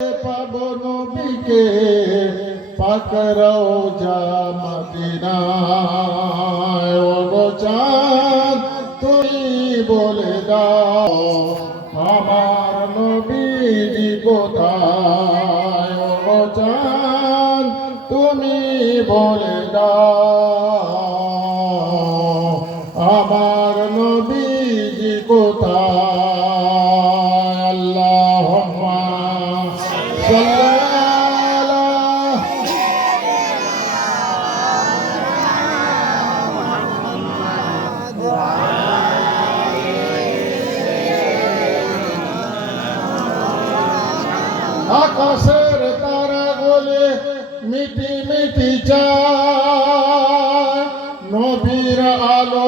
পাবো নবীকে পাকরাও যা মদিনায়।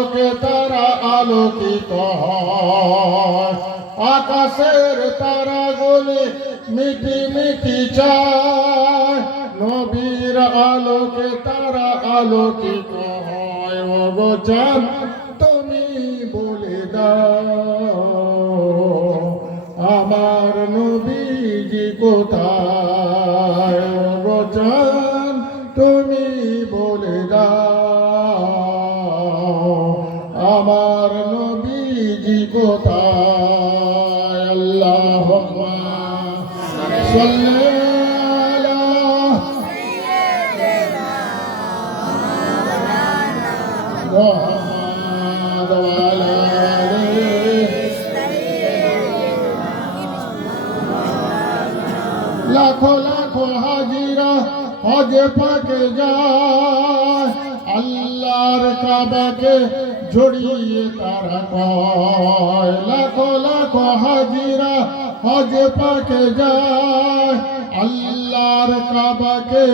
আলোকে তারা আলোকিত আকাশের তারা বলে মিটি মিটি চায়। নবীর আলোকে তারা আলোকিত হয়। তুমি বলে দাও, আমার নবীজি কোথায়? রোজান তুমি বলে দাও। আমার নবীজি কোথায় আল্লাহ লাখো লাখো হাজিরা হজে পাকে যায় আল্লাহর কাবাকে জড়িয়ে তারা কয়, লাখো লাখো হাজিরা হজে পাকে যায়। আল্লাহর কাবাকে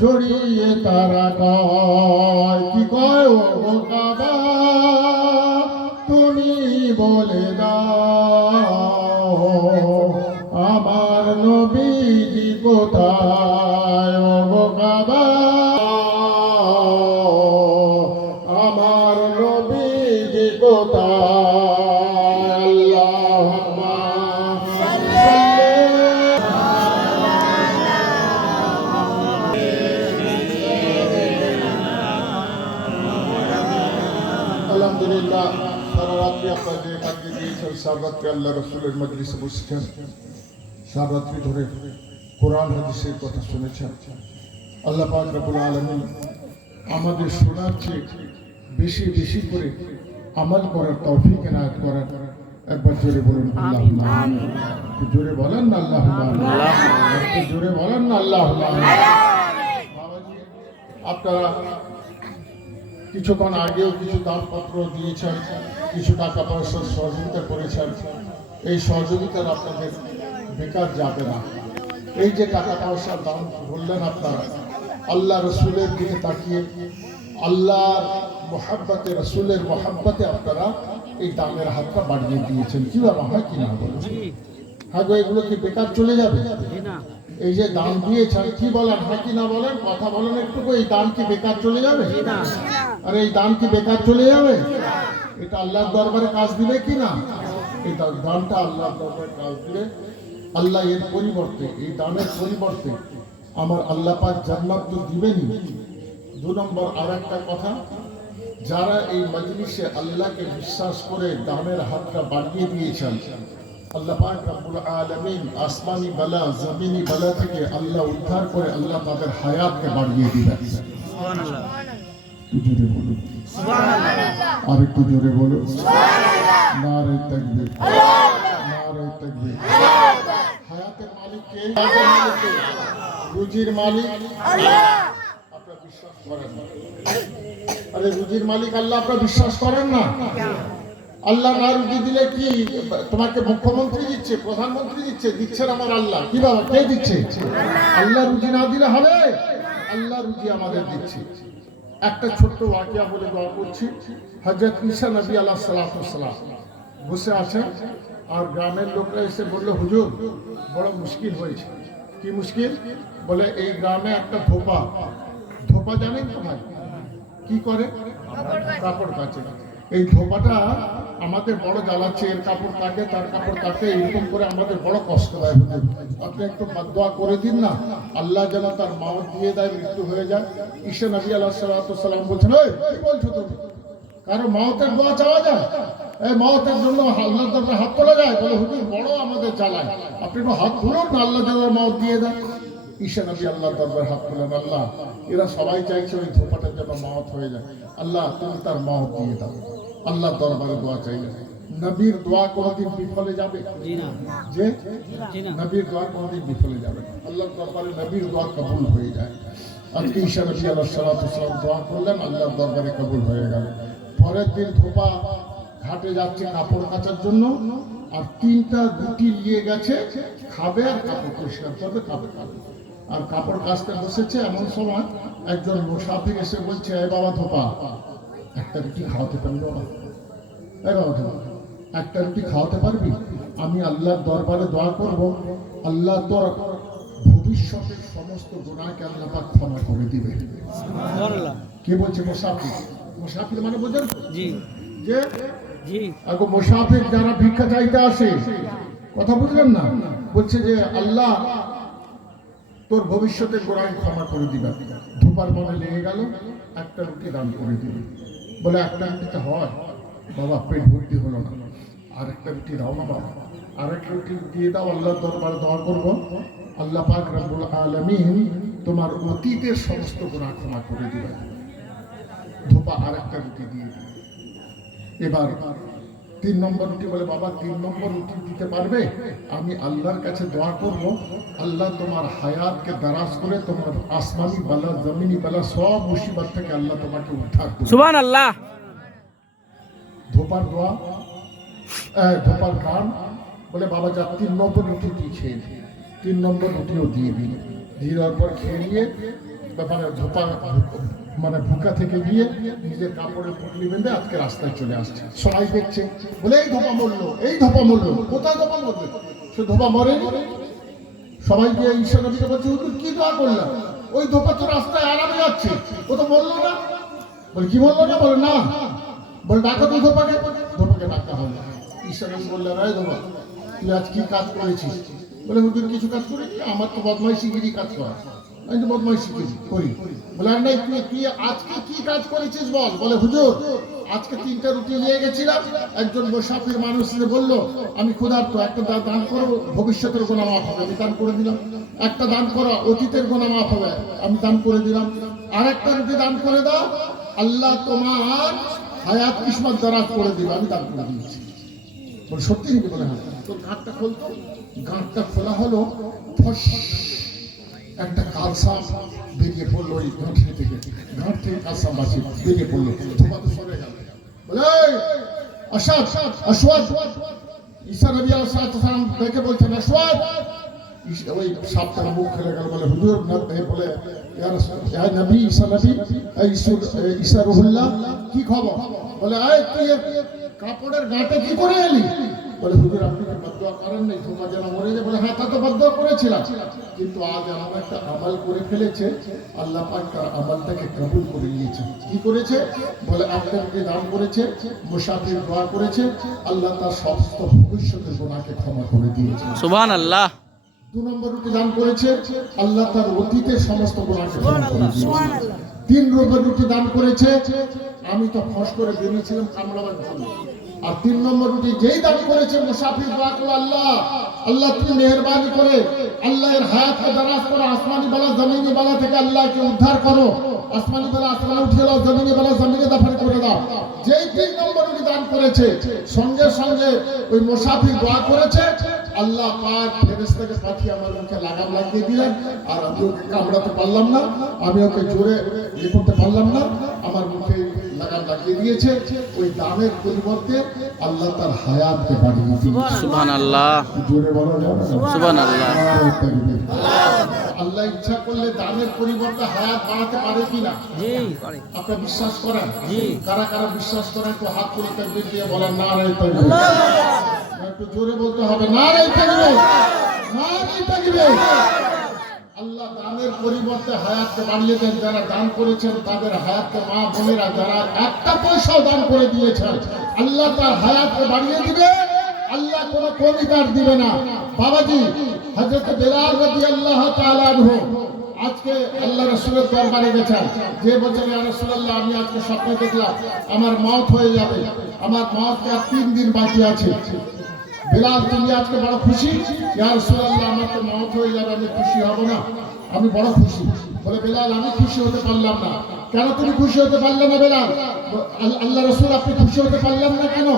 জড়িয়ে তারা কয়, কি কয় ও কাবা? তুমি বলে দাও। আলহামদুলিল্লাহ সারা রাত্রি আপনারা যে কাটিয়ে দিয়েছেন। সারা রাত্রি আল্লাহ রসুলের মজলিসে বসেছেন। সারা রাত্রি ধরে কোরআন হাদিসের কথা শুনেছেন। আল্লাহ পাক রব্বুল আলামিন আমাদের শোনার চেয়ে বেশি বেশি করে আমল করার তৌফিক এনায়েত করার একবার জোরে বলুন আল্লাহ জোরে বলেন না আল্লাহ জোরে বলেন না আল্লাহ। আপনারা কিছুক্ষণ আগেও কিছু দানপত্র দিয়েছেন কিছু টাকা পয়সা সহযোগিতা করেছেন। এই সহযোগিতার আপনাদের বেকার যাবে না। এই যে টাকা পয়সা দান বললেন আপনারা আল্লাহ রসুলের দিকে তাকিয়ে আল্লাহর মোহাব্বতে রসুলের মোহাব্বতে আপনারা এই দামের হাতটা বাড়িয়ে দিয়েছেন। কি বাবা হয় কি না বলুন? হ্যাঁ গো এগুলো কি বেকার চলে যাবে? এই যে দান দিয়েছেন, কি বলেন? হ্যাঁ কি না বলেন? কথা বলেন একটু এই দান কি বেকার চলে যাবে? আর এই দান কি বেকার চলে যাবে? এটা আল্লাহর দরবারে কাজ দিবে কি না? এই দানটা আল্লাহর দরবারে কাজ দিবে। আল্লাহ এর পরিবর্তে, এই দানের পরিবর্তে আমার আল্লাহ পাক জান্নাত তো দিবেনই। দু নম্বর আর একটা কথা, যারা এই মজলিসে আল্লাহকে বিশ্বাস করে দানের হাতটা বাড়িয়ে দিয়েছেন আল্লাহ পাক রব্বুল আলামিন আসমানি বালা জমিনি বালা থেকে আল্লাহ উদ্ধার করে আল্লাহ তাদের হায়াতকে বাড়িয়ে দিবেন। একটু জোরে বলুন। আর একটু জোরে বলুন। নারে তাকবীর। নারে তাকবীর। মালিক হায়াতের মালিক কে? রুজির মালিক। আপনারা বিশ্বাস করেন আরে রুজির মালিক আল্লাহ আপনারা বিশ্বাস করেন না? আল্লাহ না রুজি দিলে কি তোমাকে মুখ্যমন্ত্রী দিচ্ছে, প্রধানমন্ত্রী দিচ্ছে? দিচ্ছেন আমার আল্লাহ। কি বাবা, কে দিচ্ছে? আল্লাহ রুজি না দিলে হবে? আল্লাহ রুজি আমাদের দিচ্ছে। একটা ছোট্ট ওয়াকিয়া বলে দোয়া করছি। হজরত ঈসা নবী আল্লাহ সালাম বসে আছেন আর গ্রামের লোকরা এসে বলল, হুজুর, বড় মুশকিল হয়েছে। কি মুশকিল? বলে, এই গ্রামে একটা ধোপা। ধোপা জানেন তো ভাই কি করে? কাপড় কাচে। এই ধোপাটা আমাদের বড় জ্বালাচ্ছে, এর কাপড় কাটে, তার কাপড় কাটে, এরকম করে আমাদের বড় কষ্ট হুজুর আপনি একটু দোয়া করে দিন না, আল্লাহ যেন তার মাও দিয়ে দেয়, মৃত্যু হয়ে যায়। ঈশা নবী আল্লাহ সাল্লাম বলছেন, ওই, কি বলছো তুমি? কারও মাওতের দোয়া চাওয়া যায়? এই মাওতের জন্য আল্লাহ দরবারে হাত তোলা যায়? বলে, হুজুর, বড় আমাদের জ্বালায়। আপনি একটু হাত তুলুন না, আল্লাহ যেন মাওত দিয়ে দেয়। ঈশা নবী আল্লাহ দরবারে হাত তোলেন, আল্লাহ, এরা সবাই চাইছে ওই ধোপাটার জন্য মাওত হয়ে যায়। আল্লাহ, তুমি তার মাওত দিয়ে দাও। আল্লাহ দরবারে দোয়া চাইলেন। নবীর দোয়া কোনোদিন বিফলে যাবে? যে? নবীর দোয়া কোনোদিন বিফলে যাবে না। আল্লাহর দরবারে নবীর দোয়া কবুল হয়ে যায়। আজকে ঈশা নবী আল্লাহ সালাম দোয়া করলেন আল্লাহর দরবারে কবুল হয়ে গেল। পরের দিন ধোপা ঘাটে যাচ্ছে কাপড় কাচার জন্য আর তিনটা রুটি নিয়ে গেছে খাবে আর কাপড় পরিষ্কার করবে কাপড় কাচবে আর কাপড় কাচতে বসেছে এমন সময় একজন মুসাফির এসে বলছে এ বাবা ধোপা একটা রুটি খাওয়াতে পারল না। একটা রুটি খাওয়াতে পারবি? আমি আল্লাহর দরবারে দোয়া করব। আল্লাহ তোর ভবিষ্যতের সমস্ত গুণাকে আল্লাহ পাক ক্ষমা করে দিবে। কে বলছে মুসাফির মুসাফির মানে বোঝেন? জি। যে জি। আগো মুসাফির যারা ভিক্ষা চাইতে আসে কথা বুঝলেন না? বলছে যে আল্লাহ তোর ভবিষ্যতের গোড়ায় ক্ষমা করে দিবে। ধূপার মনে লেগে গেল একটা রুটি দান করে দিবে। বলে, একটা রুটিতে হয়। বাবা পেট ভর্তি হলো না। আর একটা রুটি দাও না বাবা। আরেকটা রুটি দিয়ে দাও আল্লাহর দরবারে দোয়া করব। আল্লাহ পাক রব্বুল আলামিন তোমার অতীতের সমস্ত গুণা ক্ষমা করে দিবে ধোপা আর একটা রুটি দিয়ে দিবে এবার তিন নম্বর রুটি বলে বাবা তিন নম্বর রুটি দিতে পারবে? আমি আল্লাহর কাছে দোয়া করব। আল্লাহ তোমার হায়াতকে দারাজ করে তোমার আসমানি বালা জমিনি বালা সব মুসিবত থেকে আল্লাহ তোমাকে উদ্ধার করবে সুবহানাল্লাহ। ধোপার দোয়া ধোপার গান বলে বাবা যা তিন নম্বর রুটি দিয়ে খেয়ে নে। তিন নম্বর রুটিও দিয়ে দিন। দিয়ে দেওয়ার পর খেয়ে নিয়ে মানে ধোপা মানে ভুকা থেকে গিয়ে নিজের কাপড়ের পুটলি বেঁধে আজকে রাস্তায় চলে আসছে। সবাই দেখছে। বলে, এই ধোপা মরলো, এই ধোপা মরলো, কোথায় ধোপা মরবে? সে ধোপা মরেনি। সবাই গিয়ে ঈশ্বর নবীকে বলছে, হুজুর, কি দোয়া করলাম? ওই ধোপা তো রাস্তায় আরামে যাচ্ছে, ও তো বলল না। বলে, কি বলল না? বলে না। বলে, ডাকা তো ধোপাকে। ধোপাকে ডাকা হলো। ঈশ্বর নবী বললে রায় ধোপা, তুই আজ কি কাজ করেছিস? বলে, হুজুর, কিছু কাজ করিনি, আমার তো বদমাইশিগিরি কাজ করা। আমি তো বদমাইশি করি- করি বলে আর নাই তুই তুই আজকে কি কাজ করেছিস বল? বলে, হুজুর, আজকে তিনটা রুটি নিয়ে গেছিলাম। একজন মুসাফির মানুষ বলল, আমি ক্ষুধার্ত, একটা দান করো, ভবিষ্যতের গোনা মাফ হবে। আমি দান করে দিলাম। একটা দান করো, অতীতের গোনা মাফ হবে। আমি দান করে দিলাম। আর একটা রুটি দান করে দাও। আল্লাহ তোমার হায়াত, কিসমত, দারাজ করে দিবে আমি দান করে দিয়েছি। সত্যি নাকি বলে হ্যাঁ? তো গাঁটটা খুলতো গাঁটটা খোলা হলো, ফস একটা কালসাম বেরিয়ে পড়ল ওই গাঁঠি থেকে। গাঁট থেকে কালসাম বাঁচি বেরিয়ে পড়ল সরে বলে "এই, আসাদ আশওয়াদ ঈসা নবী আলাইহিসসালাম দেখে বলছেন? আশওয়াদ ঈস- ওই গেল বলে বলে তুই কাপড়ের গাঁটে কি করে এলি? বলে হুজুর আপনি কি করেন নাই? তোমার যেন মরে যায়। বলে হ্যাঁ তা তো করেছিলাম। কিন্তু আজ এমন একটা আমল করে ফেলেছে আল্লাহ পাক তার আমলটাকে কবুল করে নিয়েছে। কি করেছে? বলে আপনাকে দান করেছে মুসাফির দোয়া করেছে আল্লাহ তার সমস্ত ভবিষ্যতের গুণাকে ক্ষমা করে দিয়েছে। সুবহানাল্লাহ। দু নম্বর রুটি দান করেছে আল্লাহ তার অতীতের সমস্ত গুণাকে ক্ষমা করে দিয়েছে। তিন নম্বর রুটি দান করেছে আমি তো ফস করে বেরিয়েছিলাম কামড়াবার জন্য আর তিন নম্বর রুটি যেই দাবি করেছে মুসাফির করল আল্লাহ আল্লাহ তুমি মেহরবানি করে আল্লাহর হায়াতকে দারাজ করো আসমানি বালা, জমিনি বালা থেকে আল্লাহকে উদ্ধার করো। আসমানি বালা আসমানে উঠিয়ে দাও, জমিনি বালা জমিনে দাফন করে দাও। যেই তিন নম্বর রুটি দান করেছে, সঙ্গে সঙ্গে ওই মুসাফির দোয়া করেছে, আল্লাহ পাক ফেরেশতাকে পাঠিয়ে আমার মুখে লাগাম লাগিয়ে দিলেন। আর আমি কামড়াতে পারলাম না, আমি ওকে জোরে ইয়ে করতে পারলাম না, আমার মুখে দিয়েছে ওই দামের পরিবর্তে আল্লাহ তার হায়াতকে বাড়িয়ে দিয়েছে। সুবহানাল্লাহ। জোরে বলা আল্লাহু। আল্লাহ ইচ্ছা করলে দামের পরিবর্তে হায়াত বাড়াতে পারে কিনা জি আপনারা বিশ্বাস করেন? জি। কারা কারা বিশ্বাস করেন তো হাত তুলে তাকবীর দিয়ে বলেন না রে তাকবীর। একটু জোরে বলতে হবে না রে তাকবীর। না রে তাকবীর। আল্লাহ দানের পরিবর্তে হায়াতকে বাড়িয়ে দেন, যারা দান করেছেন তাদের হায়াতকে মা বোনেরা যারা একটা পয়সাও দান করে দিয়েছেন, আল্লাহ তার হায়াতকে বাড়িয়ে দিবে, আল্লাহ কোনো কমি তার দিবে না। বাবাজি, হযরত বেলাল রাদিয়াল্লাহু তাআলা আনহু, আজকে আল্লাহ রসুলের দরবারে গেছেন। যে বলছেন, ইয়া রাসূলুল্লাহ, আমি আজকে স্বপ্নে দেখলাম, আমার মত হয়ে যাবে, আমার মত আর তিন দিন বাকি আছে। বিলাল, তুমি আজকে বড় খুশি? ইয়া রাসূলুল্লাহ আমার তো মত হয়ে যাবে, আমি খুশি হব না। আমি বড় খুশি। বলে বেলাল আমি খুশি হতে পারলাম না। কেন তুমি খুশি হতে পারলে না বেলাল? আল্লাহ রসুল আপনি খুশি হতে পারলাম না কেন?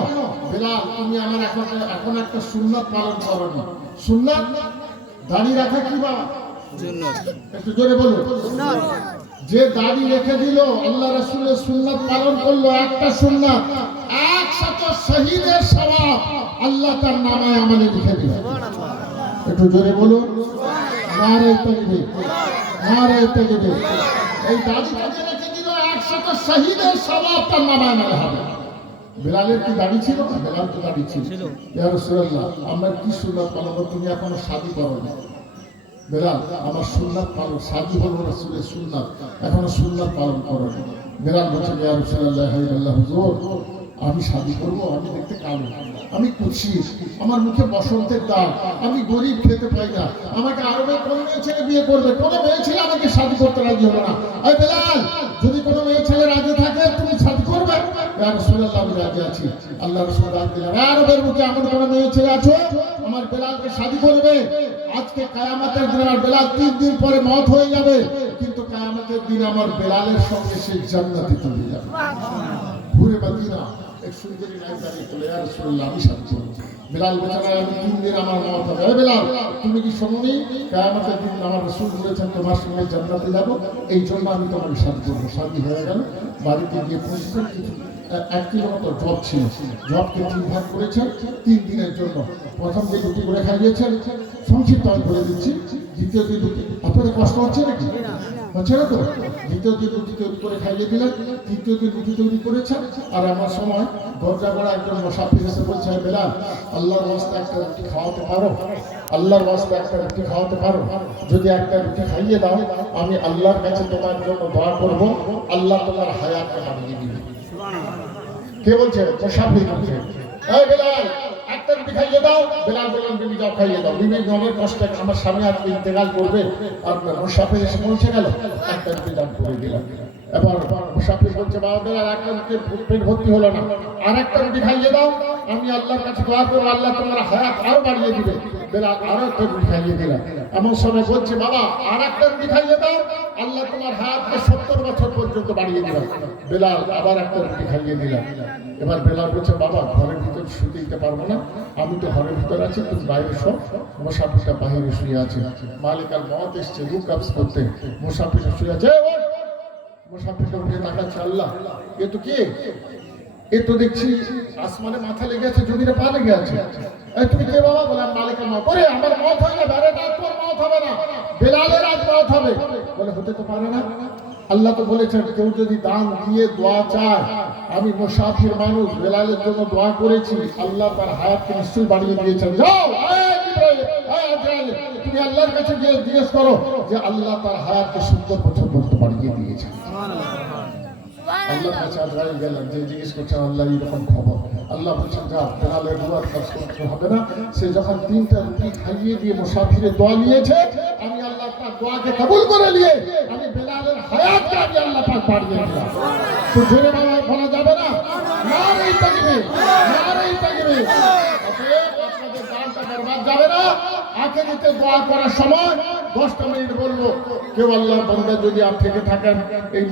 বেলাল তুমি আমার এখন এখন একটা সুন্নাত পালন করো না সুন্নাত? দাড়ি রাখা কি বাবা? একটু জোরে বলুন। যে দাড়ি রেখে দিল আল্লাহ রসুলের সুন্নাত পালন করল একটা সুন্নাত। একশত শহীদের স্বভাব আল্লাহ তার নামায় আমলে লিখে দিল। একটু জোরে বলুন। নারে তকবীর নারে তকবীর এই দাড়ি কাজে রেখে দিল একশত শহীদের স্বভাব তার নামায় আমলে হবে। বেলালের কি দাড়ি ছিল? না বেলাল তো দাড়ি ছিল। ইয়া রাসূলুল্লাহ আমার কি সুন্নাত পালন তুমি এখনও শাদী করো না বেলাল আমার সুন্নাত পালন সাজি হল রাসূলের সুন্নাত এখনও সুন্নাত পালন করো না। বেলাল বলছে ইয়া রাসূলুল্লাহ আল্লাহ হুজুর আমি শাদি করব আমি দেখতে কালো আমি কুচি আমার মুখে বসন্তের দাগ আমি গরিব খেতে পাই না। আমাকে আরবে কোন মেয়ে ছেলে বিয়ে করবে কোনো মেয়ে ছেলে আমাকে শাদি করতে রাজি হবে না। এই বেলাল যদি কোনো মেয়ে ছেলে রাজি থাকে তুমি শাদি করবে। আমি রাজি আছি। আল্লাহ রাসূল আরবের মুখে এমন কোনো মেয়ে ছেলে আছো? আমার বেলালকে শাদি করবে। আজকে কায়ামাতের দিন আমার বেলাল তিন দিন পরে মত হয়ে যাবে। কিন্তু কায়ামাতের দিন আমার বেলালের সঙ্গে সেই জান্নাতে চলে যাবে। ঘুরে এক সুন্দরী নারী দাঁড়িয়ে বলে, "ইয়া আমি শাদি বেলাল বেচারা আমি তিন দিন আমার মত হবে বেলাল তুমি কি শোনোনি? কায়ামাতের দিন আমার রসুল বলেছেন তোমার সঙ্গে জান্নাতে যাব। এই জন্য আমি তোমাকে শাদি করব শাদি হয়ে গেল। বাড়িতে গিয়ে পৌঁছেছেন কিছু এ- এক কিলো মতো জব ছিল। জবকে তিন ভাগ করেছেন তিন দিনের জন্য প্রথম করে সংক্ষিপ্ত আমি বলে দিচ্ছি। দ্বিতীয় আপনাদের কষ্ট হচ্ছে নাকি? হচ্ছে না তো দ্বিতীয় দিন রুটি তৈরি করে খাইয়ে দিলেন তৃতীয় দিন রুটি তৈরি করেছেন আর আমার সময় দরজা বড় একজন মশাফির এসে বলছে বেলাল আল্লাহর ওয়াস্তে একটা রুটি খাওয়াতে পারো? আল্লাহর ওয়াস্তে একটা রুটি খাওয়াতে পারো? যদি একটা রুটি খাইয়ে দাও আমি আল্লাহর কাছে তোমার জন্য দোয়া করব। আল্লাহ তোমার হায়াতকে বাড়িয়ে দিবে। কে বলছে? মুসাফির বলছে। এই বেলাল খাইয়ে দাও, বেলাল বিবি যাও, খাইয়ে দাও। বিবি জনের কষ্টে আমার স্বামী ইন্তেকাল করবে। আর মুসাফির এসে পৌঁছে গেল। একটা করে দিলাম। এবার মুসাফির বলছে রুটি পেট ভর্তি হলো না। আর একটা রুটি খাইয়ে দাও। আমি আল্লাহর কাছে দোয়া করব, আল্লাহ তোমার হায়াত আরও বাড়িয়ে দিবে। বেলাল আরও একটা রুটি খাইয়ে দিলাম। এমন সময় বলছে, বাবা আর একটা রুটি খাইয়ে দাও। আল্লাহ তোমার হায়াতকে সত্তর বছর পর্যন্ত বাড়িয়ে দিলাম। বেলাল, আবার একটা রুটি খাইয়ে দিলাম। এবার বেলাল বলছে, বাবা, ঘরের ভিতর শুতে দিতে পারব না। আমি তো ঘরের ভিতর আছি, তুমি বাইরে সব মুসাফিরটা বাহিরে শুয়ে আছে। মালিক আর মত এসছে রুক কাপস করতে। মুসাফিরটা শুয়ে আছে! মুসাফিরটা উঠে তাকাচ্ছে, আল্লাহ, এ তো কে? এ তো দেখছি আসমানে মাথা লেগে আছে, জমিনে পা লেগে আছে। তুমি কে বাবা? বলে মালিকের মত ওরে আমার মত হয়ে না মত আল্লাহ তো বলেছেন, কেউ যদি দান দিয়ে দোয়া চায়, আমি মোসাফির মানুষ, বেলালের জন্য দোয়া করেছি, আল্লাহ তার হায়াতকে নিশ্চয়ই বাড়িয়ে দিয়েছেন। যাও! তুমি আল্লাহর কাছে গিয়ে জিজ্ঞেস করো যে, আল্লাহ তার হায়াতকে সুন্দর পছন্দ বাড়িয়ে দিয়েছেন। আল্লাহর কাছে আজরাইল গেলেন যে জিজ্ঞেস করছেন আল্লাহ খবর। আল্লাহ বলছেন যা বেলালের কাজ করতে হবে না। সে যখন তিনটা রুটি খাইয়ে দিয়ে মুসাফিরে দোয়া নিয়েছে আমি আল্লাহ পাক দোয়াকে কবুল করে নিয়ে আমি বেলালের হায়াতকে আমি আল্লাহ পাক বাড়িয়ে দিলাম। তো জোরে বাবা বলা যাবে না? না তাকবে না তাকবে আপনাদের দানটা বরবাদ যাবে না। আখেরিতে দোয়া করার সময় দশটা মিনিট বলব কেউ আল্লাহ বন্ধা যদি আপ থেকে থাকেন এই